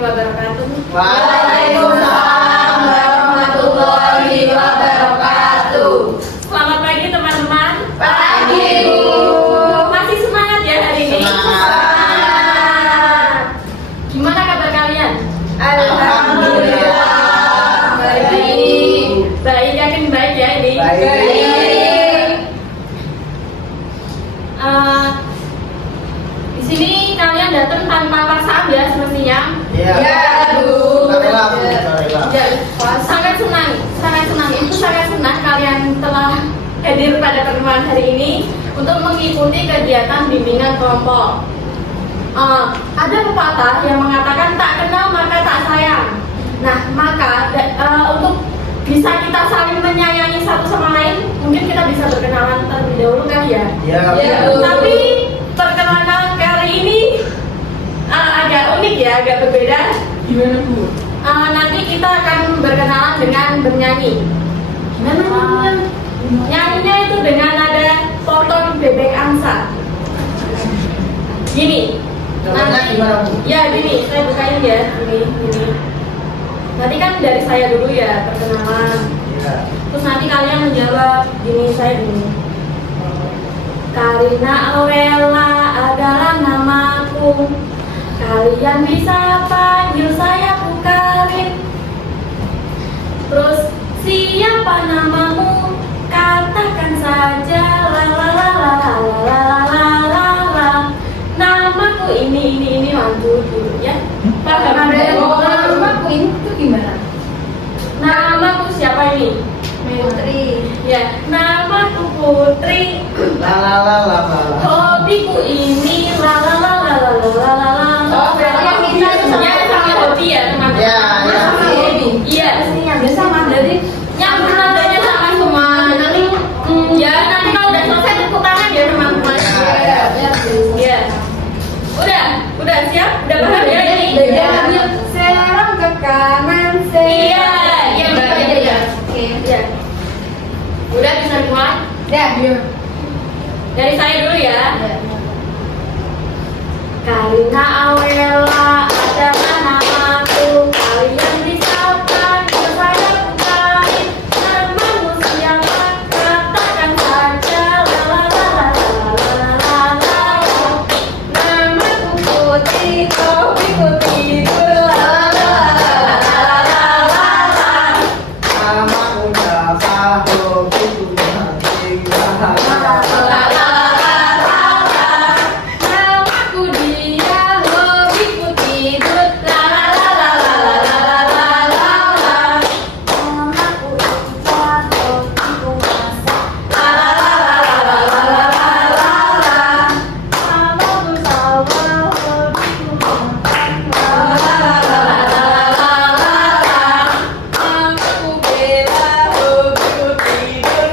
wabarakatuh. Waalaikumsalam warahmatullahi wabarakatuh. Selamat pagi teman-teman. Pagi, Bu. Masih semangat ya hari ini? Semangat. Gimana kabar kalian? Alhamdulillah baik. Baik, yakin baik ya ini? Baik. Di sini kalian datang tanpa paksaan ya semestinya. Iya, Bu. Rela, Bu. Rela. Ya, sangat senang. Itu sangat senang kalian telah hadir pada pertemuan hari ini untuk mengikuti kegiatan bimbingan kelompok. Ada pepatah yang mengatakan tak kenal maka tak sayang. Nah, maka untuk bisa kita saling menyayangi satu sama lain, mungkin kita bisa berkenalan terlebih dahulu kan ya? Iya, Bu. Tapi perkenalan kali ini agak unik ya, agak berbeda. Gimana, Bu? Nanti kita akan berkenalan dengan bernyanyi. Nyanyinya itu dengan nada potong bebek angsa. Gini. Contohnya gimana, Bu? Ya gini, saya bukain ya. Gini. Nanti kan dari saya dulu ya perkenalan. Iya. Terus nanti kalian menjawab saya gini. Karina Aurela adalah namaku. Kalian bisa panggil saya Bu Karin. Terus siapa namamu? Katakan saja la la la la la la la la la. Namaku ini mantu dulu ya. Paham ya? Namaku ini tuh gimana? Namaku siapa ini? Putri. Ya, namaku Putri. La la la la la. Hobiku ini la la la la la la la la la. Oh, berarti yang kita itu sama hobi ya teman-teman. Ya, ya. Sama hobi. Iya. Yang sama dari Yang nadanya sama semua. Nanti ya nanti kalau udah selesai tepuk tangan ya teman-teman. Iya. Udah siap? Udah paham ya ini? serong ke kanan, Iya, betul ya. Oke. Iya. Udah bisa dimulai? Dah. Dari saya dulu ya. Karina Aurela adalah namaku. Kalian bisa panggil saya Bu Karin. Namamu siapa? Katakan saja la la la la la la la. Namaku Putri, hobiku tidur. Namaku siapa? Hobiku mancing. Namaku dia, hobiku tidur. Namaku Ica, hobiku masak. Namaku Salwa, hobiku makan. Namaku Bella, hobiku tidur.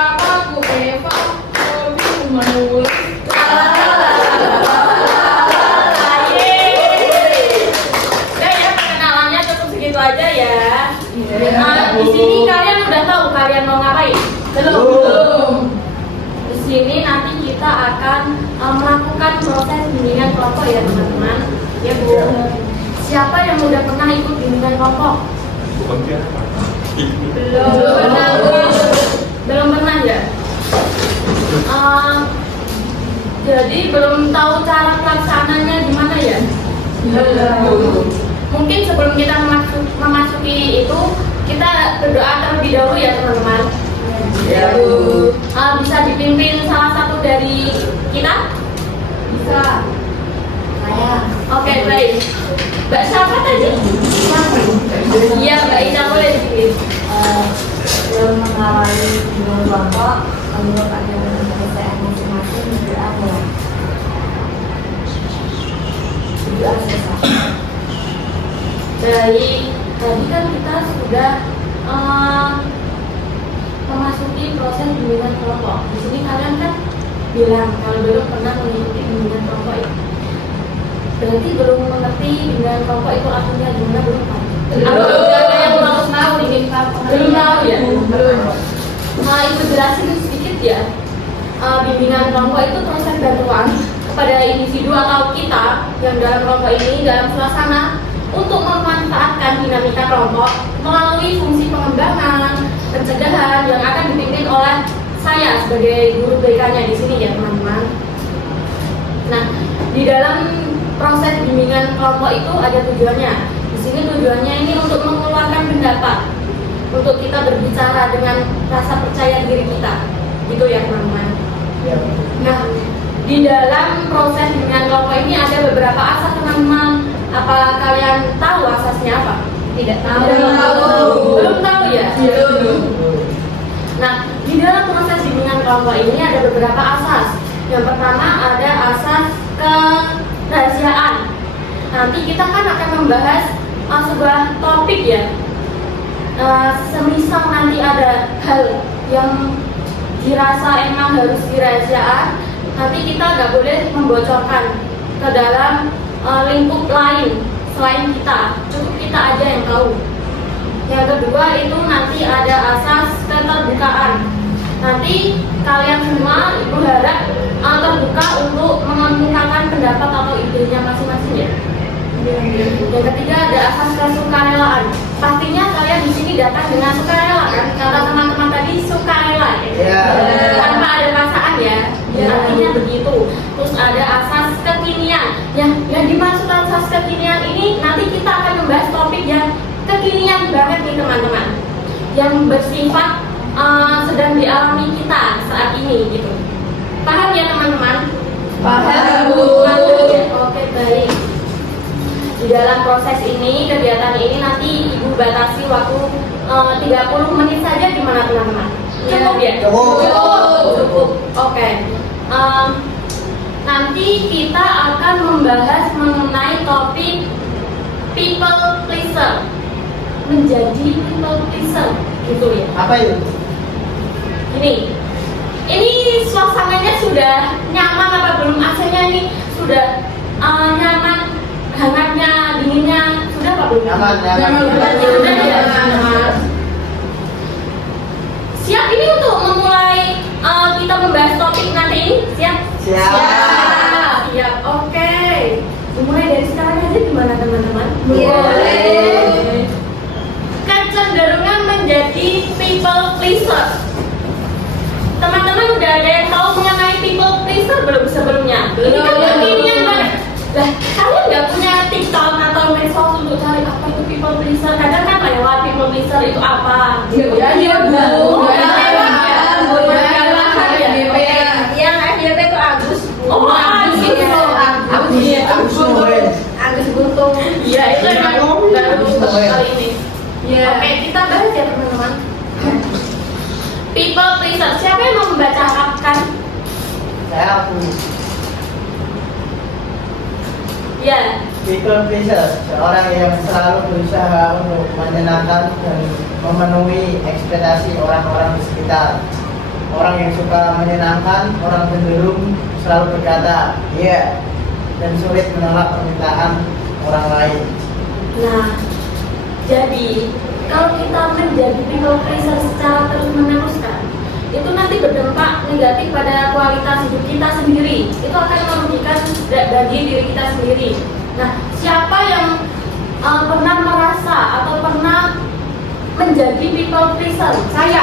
Namaku Eva, hobiku menulis. Udah ya perkenalannya cukup segitu aja ya. Di sini kalian udah tahu kalian mau ngapain? Belum. Di sini nanti kita akan melakukan proses bimbingan kelompok ya teman-teman. Ya Bu. Siapa yang udah pernah ikut bimbingan kelompok? Belum pernah ya. Jadi belum tahu cara pelaksananya gimana ya. Mungkin sebelum kita memasuki itu kita berdoa terlebih dahulu ya teman-teman. Ya, Bu. Bisa dipimpin salah satu dari kita? Bisa. Saya. Oke, baik. Mbak siapa tadi? Iya, Mbak Ida boleh sedikit. Belum mengawali bimbingan kelompok, menurut agama kepercayaan masing-masing berdoa. Berdoa selesai. Baik, tadi kan kita sudah memasuki proses bimbingan kelompok. Di sini kalian kan bilang kalau belum pernah mengikuti bimbingan kelompok itu. Berarti belum mengerti bimbingan kelompok itu artinya gimana belum tahu. Ada yang belum tahu nih? Belum tahu ya? Belum. Ibu jelasin sedikit ya. Bimbingan kelompok itu proses bantuan kepada individu atau kita yang dalam kelompok ini dalam suasana untuk memanfaatkan dinamika kelompok melalui fungsi pengembangan, pencegahan yang akan dipimpin oleh saya sebagai guru BK-nya di sini ya teman-teman. Nah, di dalam proses bimbingan kelompok itu ada tujuannya. Di sini tujuannya ini untuk mengeluarkan pendapat, untuk kita berbicara dengan rasa percaya diri kita, gitu ya teman-teman. Ya. Nah, di dalam proses bimbingan kelompok ini ada beberapa asas teman-teman. Apa kalian tahu asasnya apa? Tidak tahu. Belum tahu ya? Belum. Nah, di dalam proses bimbingan kelompok ini ada beberapa asas. Yang pertama ada asas kerahasiaan. Nanti kita kan akan membahas sebuah topik ya. Semisal nanti ada hal yang dirasa emang harus dirahasiaan, nanti kita nggak boleh membocorkan ke dalam lingkup lain selain kita, cukup kita aja yang tahu. Yang kedua itu nanti ada asas keterbukaan. Nanti kalian semua ibu harap terbuka untuk mengemukakan pendapat atau idenya masing-masing ya. Yang ketiga ada asas kesukarelaan. Pastinya kalian di sini datang dengan sukarela kan? Kata teman-teman tadi sukarela ya. Tanpa ada paksaan ya. Artinya begitu. Terus ada asas kekinian. Yang dimaksud asas kekinian ini nanti kita akan membahas topik yang kekinian banget nih teman-teman. Yang bersifat sedang dialami kita saat ini gitu. Paham ya teman-teman? Paham, Bu. Oke, baik. Di dalam proses ini, kegiatan ini nanti Ibu batasi waktu 30 menit saja, gimana teman-teman? Cukup ya? Cukup. Oke. Nanti kita akan membahas mengenai topik people pleaser. Menjadi people pleaser, gitu ya. Apa itu? Ini suasananya sudah nyaman apa belum? AC-nya ini sudah nyaman, hangatnya, dinginnya sudah apa belum? Nyaman. Sudah ya. Siap ini untuk memulai kita membahas topik nanti ini? Siap? Siap. Oke. Mulai dari sekarang aja gimana teman-teman? Boleh. Kecenderungan menjadi people pleaser. Teman-teman udah ada yang tahu mengenai people pleaser belum sebelumnya? Ini kan kekinian banget. Lah, kalian nggak punya TikTok atau medsos untuk cari apa itu people pleaser? Kadang kan lewat people pleaser itu apa? Iya, Bu. Yang FYP itu Agus. Oh, Agus. Agus Buntung. Iya, itu emang baru kali ini. Iya. Oke, kita bahas ya teman-teman. People pleaser, siapa yang mau membacakan? Aku. Ya. People pleaser, seorang yang selalu berusaha untuk menyenangkan dan memenuhi ekspektasi orang-orang di sekitar. Orang yang suka menyenangkan, orang cenderung selalu berkata, "iya," dan sulit menolak permintaan orang lain. Nah, jadi kalau kita menjadi people pleaser secara terus-menerus kan, itu nanti berdampak negatif pada kualitas hidup kita sendiri. Itu akan merugikan bagi diri kita sendiri. Nah, siapa yang pernah merasa atau pernah menjadi people pleaser? Saya,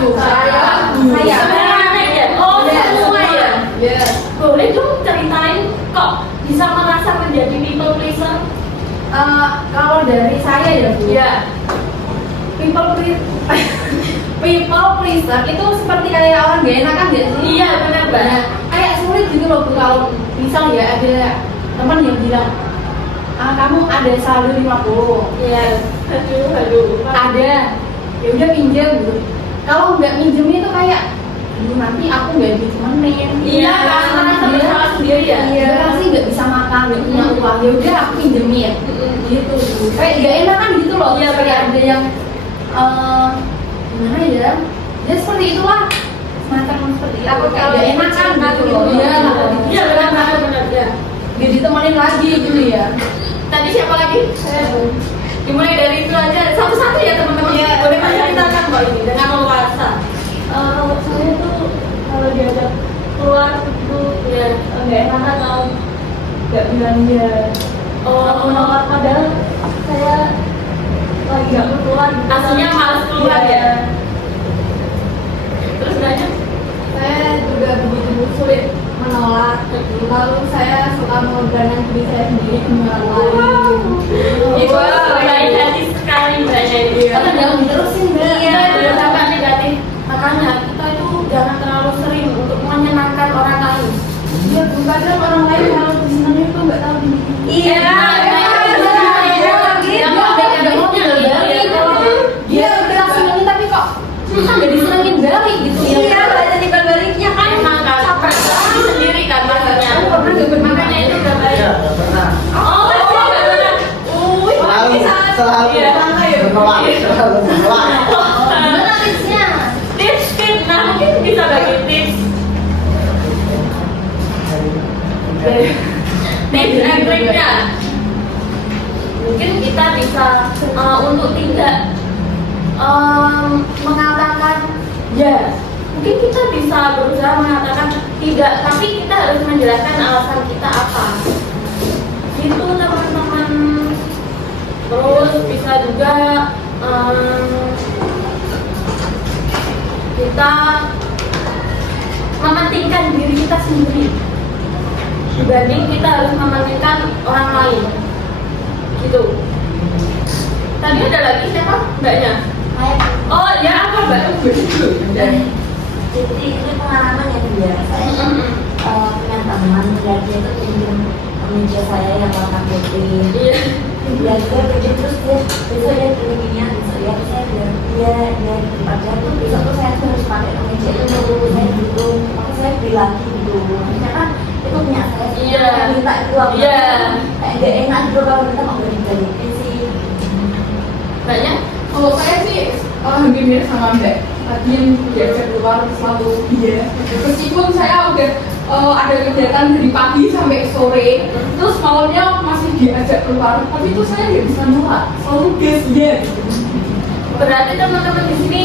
Bu. Saya. Sebenarnya ya? Oh, semua ya? Iya. Boleh dong ceritain kok bisa merasa menjadi people pleaser? Kalau dari saya ya, Bu. Ya. People pleaser itu seperti kayak orang gak enakan gak sih? Iya, benar banget. Kayak sulit gitu loh, Bu. Kalau misal ya ada teman yang bilang, kamu ada saldo 50. Iya. Aduh. Ada. Ya udah pinjam gitu. Kalau nggak minjem itu kayak, nanti aku nggak ditemenin. Iya, karena bersalah sendiri ya. Iya. Pasti nggak bisa makan, nggak punya uang. Ya udah aku pinjemin. Gitu. Kayak nggak enakan gitu loh. Iya, Kayak benar. ada yang gimana ya? Ya seperti itulah. Semacam seperti itu. Takut Kayak kalau nggak enakan gitu loh. Iya, Iya. benar ya. Nggak ditemenin lagi gitu ya. Tadi siapa lagi? Dimulai dari itu aja, satu-satu ya teman-teman. Boleh menceritakan kok ini dengan leluasa. Kalau saya tuh kalau diajak keluar itu ya nggak bilang dia menolak, padahal saya lagi nggak mau keluar. Aslinya malas keluar ya. Terus banyak. Saya juga begitu sulit menolak. Lalu saya suka mengorbankan diri saya sendiri demi orang lain. Itu baik hati sekali mbaknya ini. Karena jangan diterusin mbak. Iya, jangan sampai negatif. Makanya kita itu jangan terlalu sering untuk menyenangkan orang lain. Iya, kadang orang lain kalau senangnya itu nggak tahu diri. Iya, Dia udah senengin tapi kok susah jadi senengin balik gitu ya. iya, ada timbal baliknya kan emang kan capek sendiri kan maksudnya. Makanya itu udah baik. Iya, nggak pernah. Oh, nggak pernah. Selalu Iya. menolak, selalu menolak. Gimana tipsnya? Tips, nah mungkin bisa bagi tips. Tips and triknya. Mungkin kita bisa untuk tidak mengatakan ya. Mungkin kita bisa berusaha mengatakan tidak, tapi kita harus menjelaskan alasan kita apa. Gitu teman-teman. Terus bisa juga kita mementingkan diri kita sendiri dibanding kita harus mementingkan orang lain. Gitu. Tadi ada lagi siapa? Mbaknya? Oh ya, apa mbak? Jadi ini pengalaman ya dia. Saya punya teman dan dia tuh pinjam meja saya yang warna putih. Iya. Dan dia pinjam terus dia besok dia pinjamnya besok dia saya bilang dia di tempat dia tuh besok tuh saya tuh harus pakai kemeja itu saya gitu. Maka saya beli lagi gitu. Maksudnya kan itu punya saya. Iya. Saya minta itu apa? Iya. Kayak gak enak gitu kalau kita mau balik-balikin sih. Mbaknya? Kalau saya sih hampir mirip sama mbak. Tadi diajak keluar selalu dia. Meskipun saya udah ada kegiatan dari pagi sampai sore, terus malamnya masih diajak keluar, tapi itu saya nggak bisa nolak. Selalu gas dia. Berarti teman-teman di sini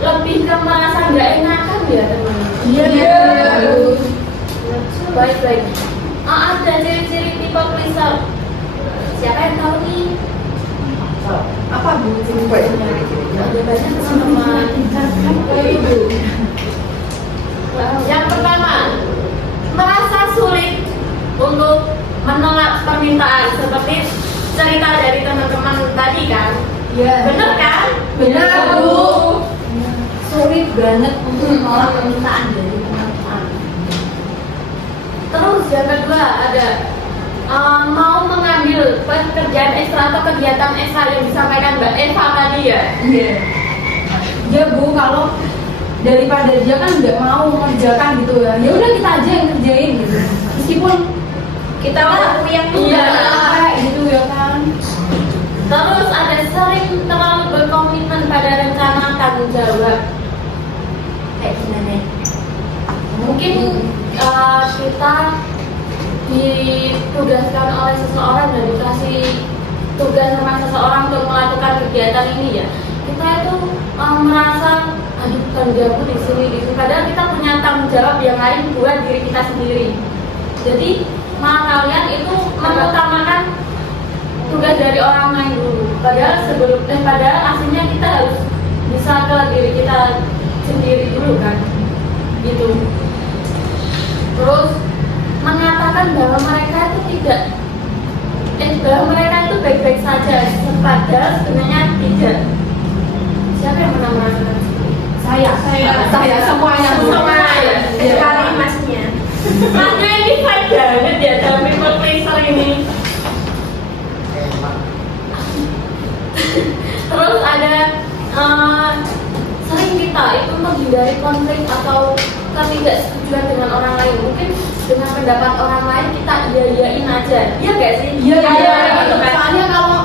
lebih ke merasa nggak enakan ya teman-teman? Iya. Baik-baik. Ada ciri-ciri tipe pleaser. Siapa yang tahu nih? Apa bu ceritanya? Ada banyak teman-teman. Yang pertama, merasa sulit untuk menolak permintaan seperti cerita dari teman-teman tadi kan? Iya. Bener kan? Benar bu. Sulit banget untuk menolak permintaan dari teman-teman. Terus yang kedua ada mau mengambil pekerjaan ekstra atau kegiatan ekstra yang disampaikan Mbak Eva tadi ya? Iya. Ya bu, kalau daripada dia kan nggak mau mengerjakan gitu ya, ya udah kita aja yang kerjain gitu. Meskipun Kita waktu yang iya gitu ya kan. Terus ada sering terlalu berkomitmen pada rencana tanggung jawab. Kayak gimana? Mungkin kita ditugaskan oleh seseorang dan dikasih tugas sama seseorang untuk melakukan kegiatan ini ya. Kita itu merasa aduh tanggung di sini. Padahal kita punya tanggung jawab yang lain buat diri kita sendiri. Jadi malah kalian itu mengutamakan tugas dari orang lain dulu. Padahal aslinya kita harus bisa ke diri kita sendiri dulu kan. Gitu. Terus mengatakan bahwa mereka itu bahwa mereka itu baik-baik saja, padahal sebenarnya tidak. Siapa yang pernah merasakan? Saya semuanya bu. Semuanya. Iya. Masnya. Masnya ini baik banget ya dalam people pleaser ini. Terus ada sering kita itu menghindari konflik atau ketidaksetujuan dengan orang lain. Mungkin dengan pendapat orang lain kita iya-iyain aja. Iya gak sih? Iya. Gitu kan? Soalnya kalau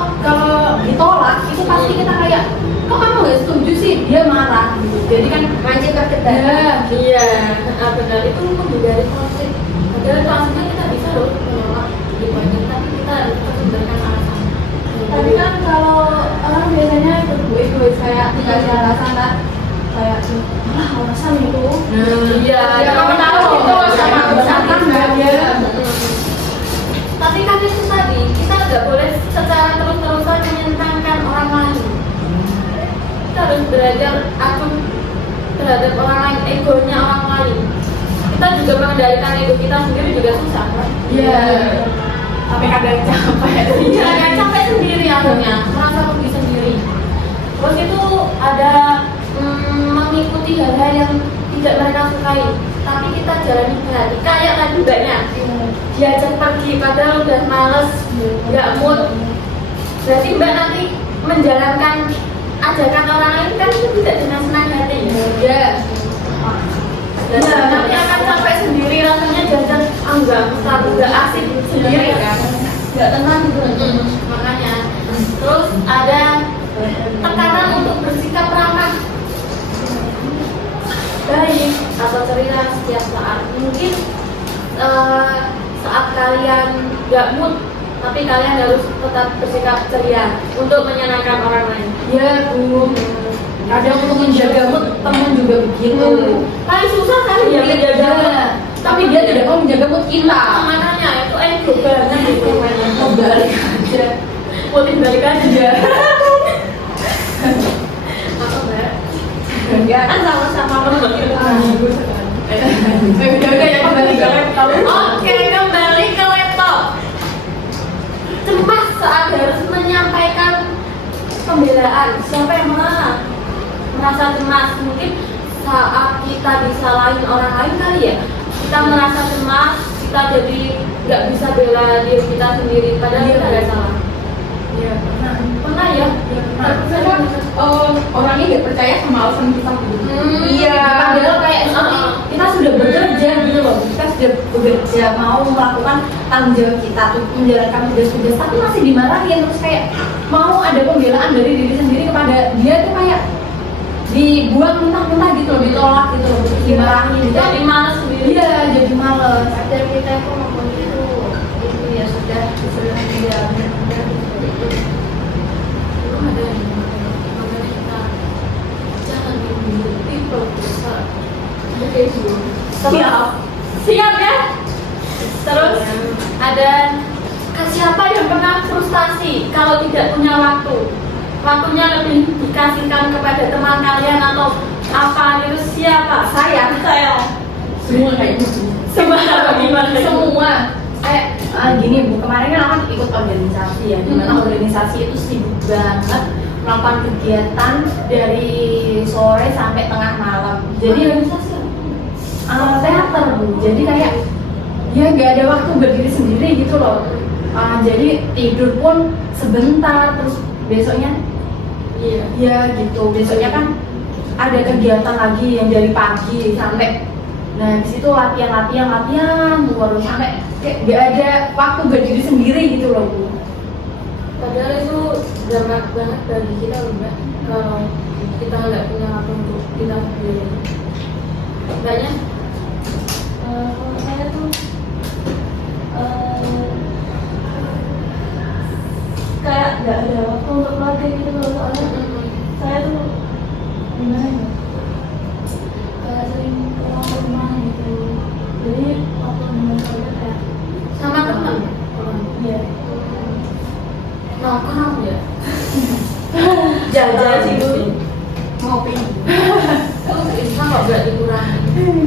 ditolak itu pasti kita kayak kok kamu nggak setuju sih, dia marah gitu. Jadi kan Mancing perdebatan. Iya, benar itu menghindari konflik. Padahal itu aslinya kita bisa loh menolak gimana, tapi kita harus memberikan alasan. tapi kan kalau orang biasanya egois kayak dikasih alasan kan kayak alasan itu. Iya, Ya kamu tahu itu sama misalkan nggak dia harus belajar acuh terhadap orang lain, egonya orang lain. Kita juga mengendalikan ego kita sendiri juga susah kan? Iya. Sampai kadang capek. Iya, kadang capek sendiri akhirnya, merasa rugi sendiri. Terus itu ada mengikuti hal-hal yang tidak mereka sukai, tapi kita jalani hati. Kayak tadi mbaknya, diajak pergi padahal udah males, nggak mood. Berarti mbak nanti menjalankan ajakan orang lain kan itu tidak dengan senang hati. Iya. Dan nanti akan capek sendiri, rasanya jajan enggak asik sendiri kan, nggak tenang gitu. Makanya terus ada tekanan untuk bersikap ramah, baik atau ceria setiap saat. Mungkin saat kalian nggak mood, tapi kalian harus tetap bersikap ceria untuk menyenangkan orang lain. Iya, Bu. Kadang untuk menjaga mood teman juga begitu. Paling susah kan ya menjaga mood. Tapi dia tidak mau menjaga mood kita. Makanya itu ego banget gitu. Mau balik aja. Moodin balik aja. Apa mbak? Enggak. Kan sama-sama Udah ya kembali ke laptop. Oke, kembali ke laptop. Cemas saat harus menyampaikan pembelaan. Siapa yang merasa cemas? Mungkin saat kita disalahin orang lain kali ya. Kita merasa cemas, kita jadi nggak bisa bela diri kita sendiri. Padahal kita nggak salah. Iya, Pernah ya? Karena orangnya nggak percaya sama alasan kita gitu. Iya. Padahal kayak kita sudah bekerja gitu loh. Kita sudah bekerja mau melakukan tanggung jawab kita tuh menjalankan tugas-tugas, tapi masih dimarahin terus kayak mau ada pembelaan dari diri sendiri kepada dia tuh kayak dibuang mentah-mentah gitu loh, ditolak gitu loh, dimarahin gitu. Jadi males sendiri. Iya, jadi males. Dan kita itu ngomong itu ya sudah dia benar-benar itu. Belum ada yang makanya kita jangan dibunuh people besar. Oke, siap. Siap ya? Terus ada siapa yang pernah frustasi kalau tidak punya waktu? Waktunya lebih dikasihkan kepada teman kalian atau apa gitu, siapa? Saya. Semua kayak gitu. Semua gimana? Semua. Gini Bu, kemarin kan aku ikut organisasi ya, dimana organisasi itu sibuk banget melakukan kegiatan dari sore sampai tengah malam. Jadi organisasi teater Bu, jadi kayak ya nggak ada waktu berdiri sendiri gitu loh. Jadi tidur pun sebentar, terus besoknya ya gitu, besoknya kan ada kegiatan lagi yang dari pagi sampai nah di situ latihan baru sampai kayak nggak ada waktu berdiri sendiri gitu loh Bu. Padahal itu drama banget bagi kita loh Mbak, kalau kita nggak punya waktu untuk kita sendiri. Mbaknya? Kalau saya tuh kayak nggak ada waktu untuk keluarga gitu loh, soalnya saya tuh gimana ya, kayak sering pulang ke rumah gitu, jadi waktu dengan keluarga kayak Sama teman? iya. Nongkrong ya? Jajan sih Bu. Ngopi. Itu bisa kok nggak dikurangi.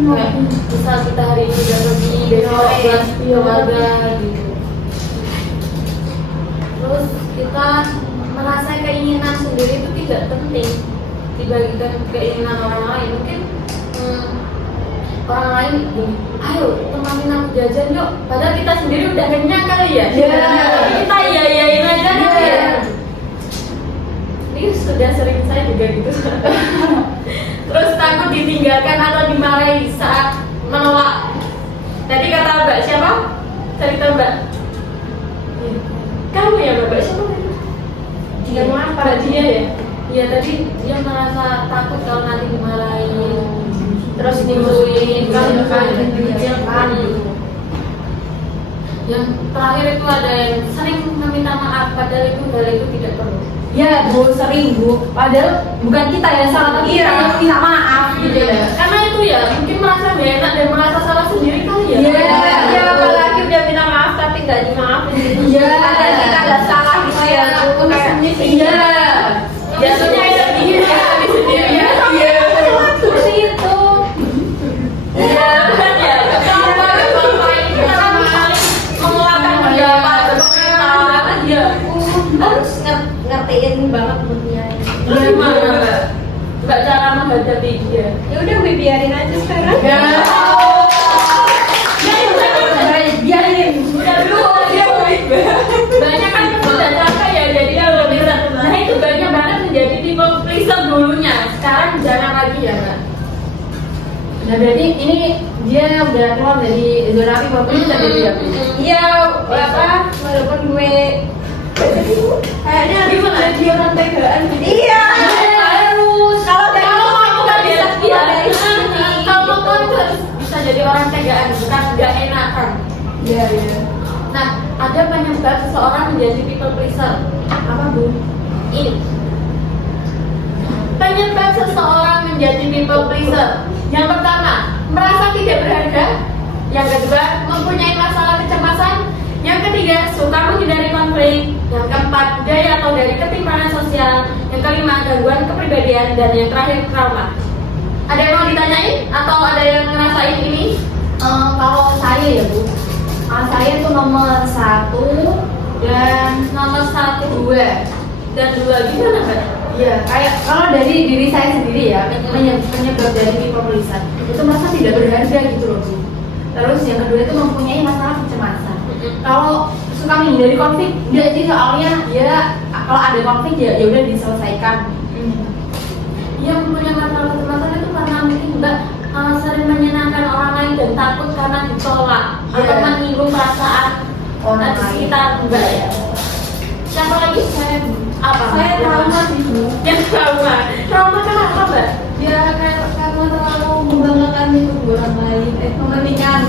Kayak misal kita hari ini udah pergi, besok buat keluarga gitu. Terus kita merasa keinginan sendiri itu tidak penting dibagikan keinginan orang lain. Mungkin orang lain gini, ayo temanin aku jajan yuk, padahal kita sendiri udah kenyang kali ya. Kita iyain aja kali ya. Ini sudah sering saya juga gitu. Terus takut ditinggalkan atau dimarahi saat menolak. Tadi kata Mbak siapa? Cerita Mbak. Kamu ya Mbak siapa? Dia mau apa? Mbak dia ya? Iya tadi dia merasa takut kalau nanti dimarahin. Terus dimarahin kan. Yang terakhir itu ada yang sering meminta maaf padahal itu hal itu tidak perlu. Ya Bu, sering Bu, padahal bukan kita yang salah, tapi kita yang minta maaf gitu ya. Karena itu ya mungkin merasa gak enak dan merasa salah sendiri kali ya. Iya, apalagi udah minta maaf tapi nggak dimaafin gitu. Iya, Padahal kita nggak salah gitu ya. Iya. Jatuhnya energi ya. Iya. Ya udah gue biarin aja sekarang. Ya. Baik, biarin. Udah dulu dia baik. Banyak kan udah capek ya jadi dia udah bisa. Nah itu banyak banget menjadi people pleaser dulunya. Sekarang jarang lagi ya Mbak. Nah berarti ini dia udah keluar dari zona people pleaser jadi ya. Iya, apa? Walaupun gue kayaknya Gimana? jadi orang tegaan gitu. Iya. Harus. Kalau dari Kalau kamu nggak bisa, iya. dari Kalau kamu tuh harus bisa jadi orang tegaan, bukan nggak enakan. Iya, iya. Nah, ada penyebab seseorang menjadi people pleaser. Apa Bu? Ini. Penyebab seseorang menjadi people pleaser. Yang pertama, merasa tidak berharga. Yang kedua, mempunyai masalah kecemasan. Yang ketiga, suka menghindari konflik. Yang keempat, budaya atau dari ketimpangan sosial. Yang kelima, gangguan kepribadian. Dan yang terakhir, trauma. Ada yang mau ditanyain? Atau ada yang ngerasain ini? Kalau saya ya Bu, saya tuh nomor 1 dan Nomor 1, 2 dan 2 gimana Mbak? ya kayak kalau dari diri saya sendiri ya penyebab dari people pleaser itu merasa tidak berharga gitu loh Bu. Terus yang kedua itu mempunyai masalah kecemasan. Kalau suka menghindari konflik, enggak sih soalnya ya kalau ada konflik ya udah diselesaikan. Yang punya masalah kecemasan itu karena mungkin Mbak sering menyenangkan orang lain dan takut karena ditolak atau Iya. menyinggung perasaan Orang di lain. sekitar Mbak ya. Siapa lagi? Saya apa? Saya trauma sih Bu. Yang trauma. Trauma kenapa Mbak? Ya karena terlalu membanggakan itu orang lain, mementingkan.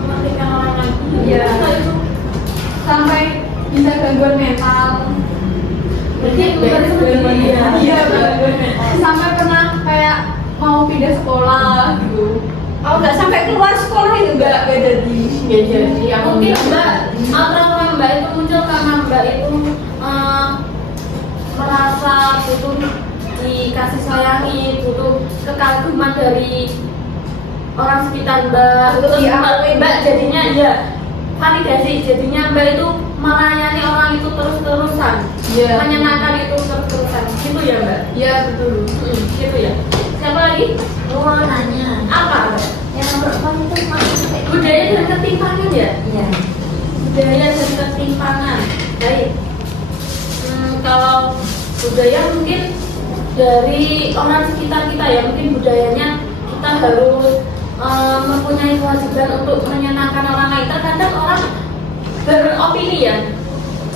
Mementingkan orang lain. Iya. Kenapa itu? Sampai bisa gangguan mental. Berarti bukan sebenarnya. Iya, gangguan mental. Sampai pernah kayak mau pindah sekolah gitu. Oh, nggak sampai keluar sekolah itu nggak jadi. Ya jadi aku Mungkin Mbak, trauma Mbak itu muncul karena Mbak itu merasa butuh dikasih sayangi, butuh kekaguman dari orang sekitar Mbak. Terus Mbak jadinya ya validasi, jadinya Mbak itu melayani orang itu terus-terusan, Iya. menyenangkan itu terus-terusan, gitu ya Mbak? Iya betul. Gitu ya. Siapa lagi? Oh, nanya. Apa? Yang nomor 4 itu masih kayak Budaya dan ketimpangan ya? Iya. Budaya dan ketimpangan. Baik. Kalau budaya mungkin dari orang sekitar kita ya, mungkin budayanya kita harus mempunyai kewajiban untuk menyenangkan orang lain. Terkadang orang beropini ya,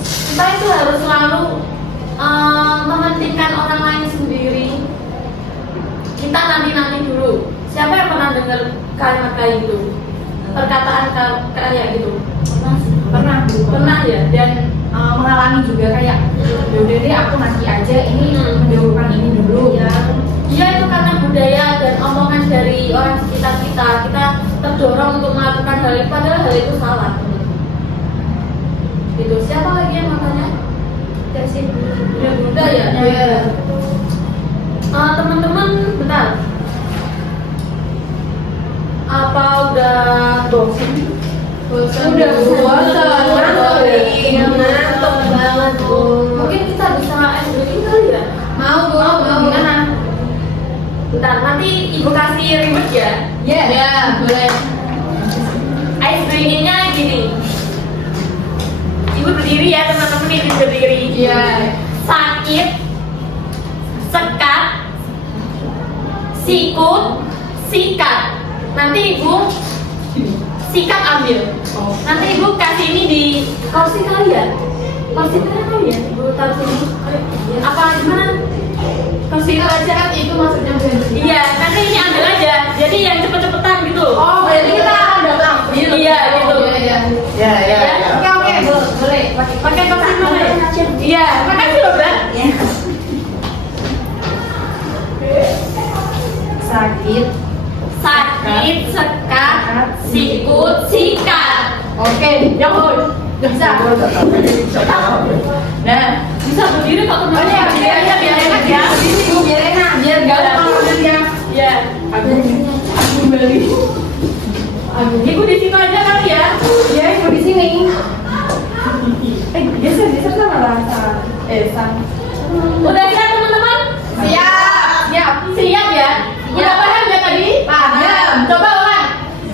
kita itu harus selalu mementingkan orang lain sendiri. Kita nanti dulu. Siapa yang pernah dengar kalimat kayak gitu? Perkataan kayak gitu? Pernah ya. Dan mengalami juga kayak yaudah deh aku nanti aja ini mendahulukan ini dulu ya. Iya itu karena budaya dan omongan dari orang sekitar kita. Kita terdorong untuk melakukan hal itu, padahal hal itu salah. Gitu. Siapa lagi yang makanya? Dari sini. Udah Bunda ya? Iya. Teman-teman, bentar. Apa udah bosan? Udah puasa, ngantuk banget Bu. Mungkin kita bisa ice breaking kali ya? Mau gimana? Bentar, nanti ibu kasih ribet ya. Ya boleh. Ice breakingnya gini. Ibu berdiri ya teman-teman, ibu berdiri. Iya. Sakit, sekat, sikut, sikat. Nanti ibu sikat ambil. Nanti ibu kasih ini di kursi kali ya. Kursi kali ya. Ibu taruh sini. Apa gimana? Kursi itu aja. Itu maksudnya berhenti. Iya, nanti ini ambil aja. Jadi yang cepet-cepetan gitu. Oh berarti kita ada ambil. Iya, gitu. Iya. Ya. Oke boleh. Pakai kursi mana ya? Iya, makasih loh Mbak. Sakit, sekat, sikut, sikat. Oke, yuk. Bisa. Nah, Bisa berdiri kok teman-teman. Oh, iya, Berdiri aja biar enak ya. Berdiri, Bu, biar enak. Biar gampang ya. Iya. Kembali. Ibu di situ aja kali ya. Ya, ibu di sini. Geser sama rasa. Udah siap teman-teman? Siap. Siap ya. Coba ulang.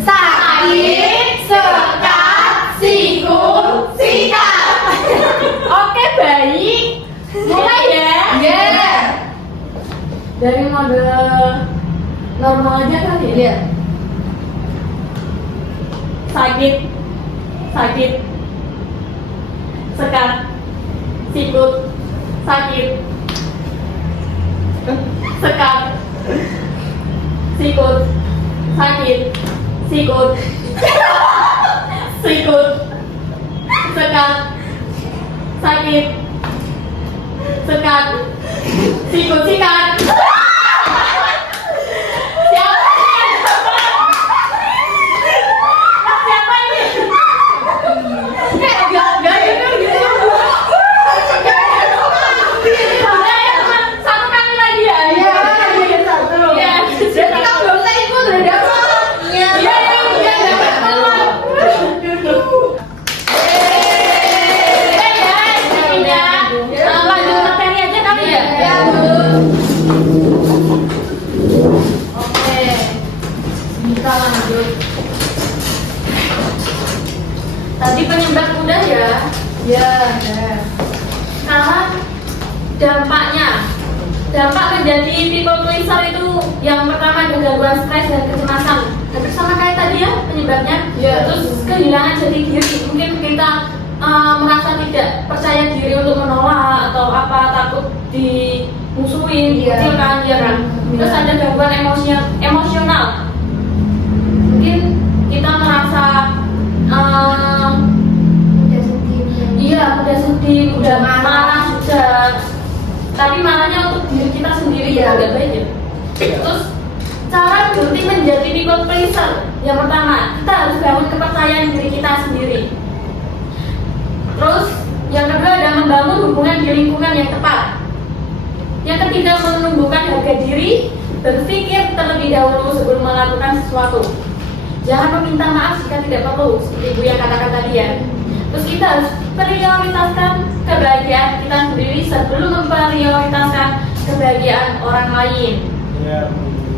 Sakit, sekat, sikut, sikat. Oke, baik. Mulai ya. Yeah. Dari mode normal aja kali ya. Iya. Sakit, sakit, sekat, sikut, sakit, sekat, sikut, sakit, sikut, sikut, sekat, sakit, sekat, sikut, sikat. Siapa ini? Gak gitu. Udah ya teman, satu kali lagi ya. Iya. Satu. Ya. Berarti kamu belum bisa ikut udah dapat. Iya, dapat teman. Lanjut materi aja kali ya. Ya, Bu. Oke. Kita lanjut. Tadi penyebab udah ya. Ya. Sekarang dampaknya. Dampak menjadi people pleaser itu yang pertama ada gangguan stres dan kecemasan. Hampir sama kayak tadi ya penyebabnya. Iya. Terus kehilangan jati diri. Mungkin kita merasa tidak percaya diri untuk menolak atau apa, takut dimusuhin, Iya. dikucilkan, ya kan. Terus ada gangguan emosional. Mungkin kita merasa Udah sedih. iya udah sedih, udah Udah marah. marah juga. Tapi marahnya untuk diri kita sendiri Iya. juga baik ya. Terus cara berhenti menjadi people pleaser. Yang pertama, kita harus bangun kepercayaan diri kita sendiri. Terus yang kedua ada membangun hubungan di lingkungan yang tepat. Yang ketiga menumbuhkan harga diri, berpikir terlebih dahulu sebelum melakukan sesuatu. Jangan meminta maaf jika tidak perlu, seperti ibu yang katakan tadi ya. Terus kita harus prioritaskan kebahagiaan kita sendiri sebelum memprioritaskan kebahagiaan orang lain. Iya.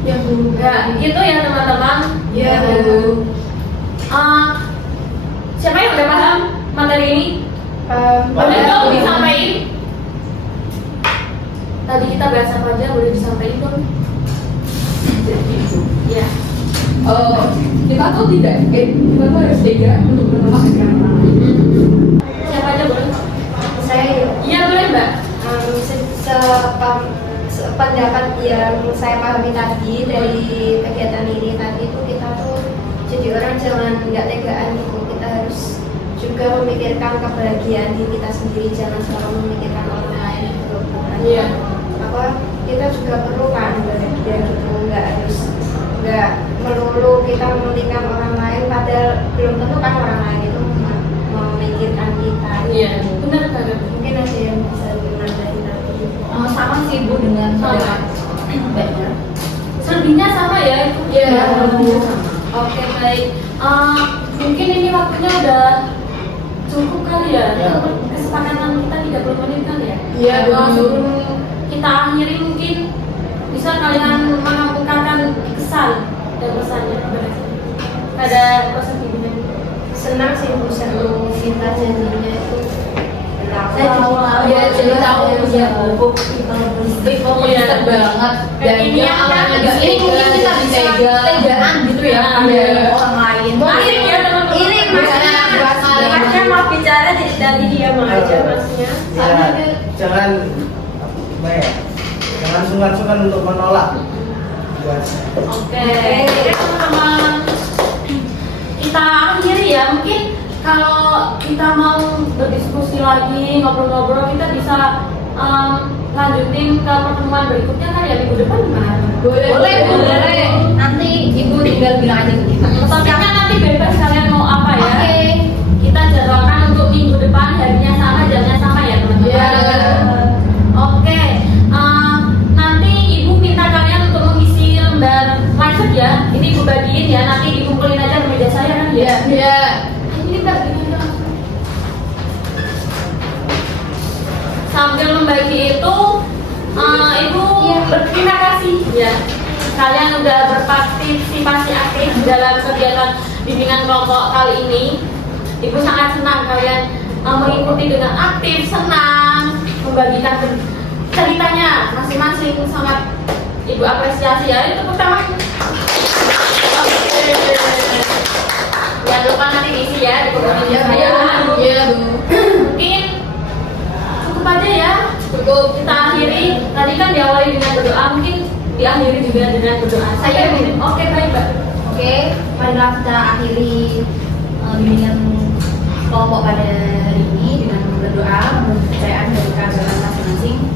Ya, Bu. Ya, gitu ya teman-teman. Ya, Bu. Siapa yang udah paham materi ini? Boleh dong disampaikan. Tadi kita bahas apa aja, boleh disampaikan dong. Ya. Kita tuh kita tuh harus tega untuk menolak pikiran orang lain. Siapa aja boleh? Saya Iya boleh mbak. sependapat yang saya pahami tadi dari kegiatan ini tadi itu kita tuh jadi orang jangan nggak tegaan gitu, kita harus juga memikirkan kebahagiaan diri kita sendiri, jangan selalu memikirkan orang lain gitu. Iya. Apa kita juga perlu kan bahagia gitu, nggak melulu kita mementingkan orang lain padahal belum tentu kan orang lain itu memikirkan kita. Iya. Benar banget. Mungkin ada yang bisa menambahin lagi. Sama sih Bu dengan Sama. baiknya. Selebihnya sama ya itu. Iya. Selebihnya sama. Oke baik. Mungkin ini waktunya udah cukup kali ya. Ya. Kesepakatan kita 30 menit kali ya. Iya, betul. Sebelum kita akhiri mungkin bisa kalian mengemukakan kesan dan pesannya pada proses bimbingan. Senang sih Bu satu kita jadinya itu Ya jadi tahu ya Bu people pleaser banget dan Ini dia yang awalnya kan, gak ini mungkin kita bisa tegaan gitu ya pada orang lain. Asik ya teman-teman. ini masnya masnya mau bicara jadi tadi diam aja masnya. Ya, jangan apa ya? Jangan sungkan-sungkan untuk menolak. Ya. Oke, teman-teman, kita akhiri ya. Mungkin kalau kita mau berdiskusi lagi, ngobrol-ngobrol, kita bisa lanjutin ke pertemuan berikutnya kan ya minggu depan gimana? Boleh Bu, boleh. Nanti Ibu tinggal bilang aja ke kita. Topiknya nanti bebas kalian mau apa ya? Oke. Kita jadwalkan untuk minggu depan, harinya sama, jamnya sama ya teman-teman. Iya. Oke, nanti Ibu minta kalian untuk mengisi lembar mindset ya. Ini Ibu bagiin ya, nanti dikumpulin aja ke meja saya kan ya. Iya. Ini Mbak, gini aja langsung. Sambil membagi itu, Ibu Iya. berterima kasih ya kalian udah berpartisipasi aktif dalam kegiatan bimbingan kelompok kali ini. Ibu sangat senang kalian mengikuti dengan aktif, senang, membagikan ceritanya masing-masing, sangat Ibu apresiasi ya. Itu pertama. Oke. Jangan lupa nanti diisi ya di komennya saya. Iya, Bu. Mungkin cukup aja ya. Cukup kita akhiri. Tadi kan diawali dengan berdoa, mungkin diakhiri juga dengan berdoa. Saya oke baik Mbak. Oke, marilah kita akhiri bimbingan kelompok pada hari ini dengan berdoa, menurut kepercayaan dari keagamaan masing-masing.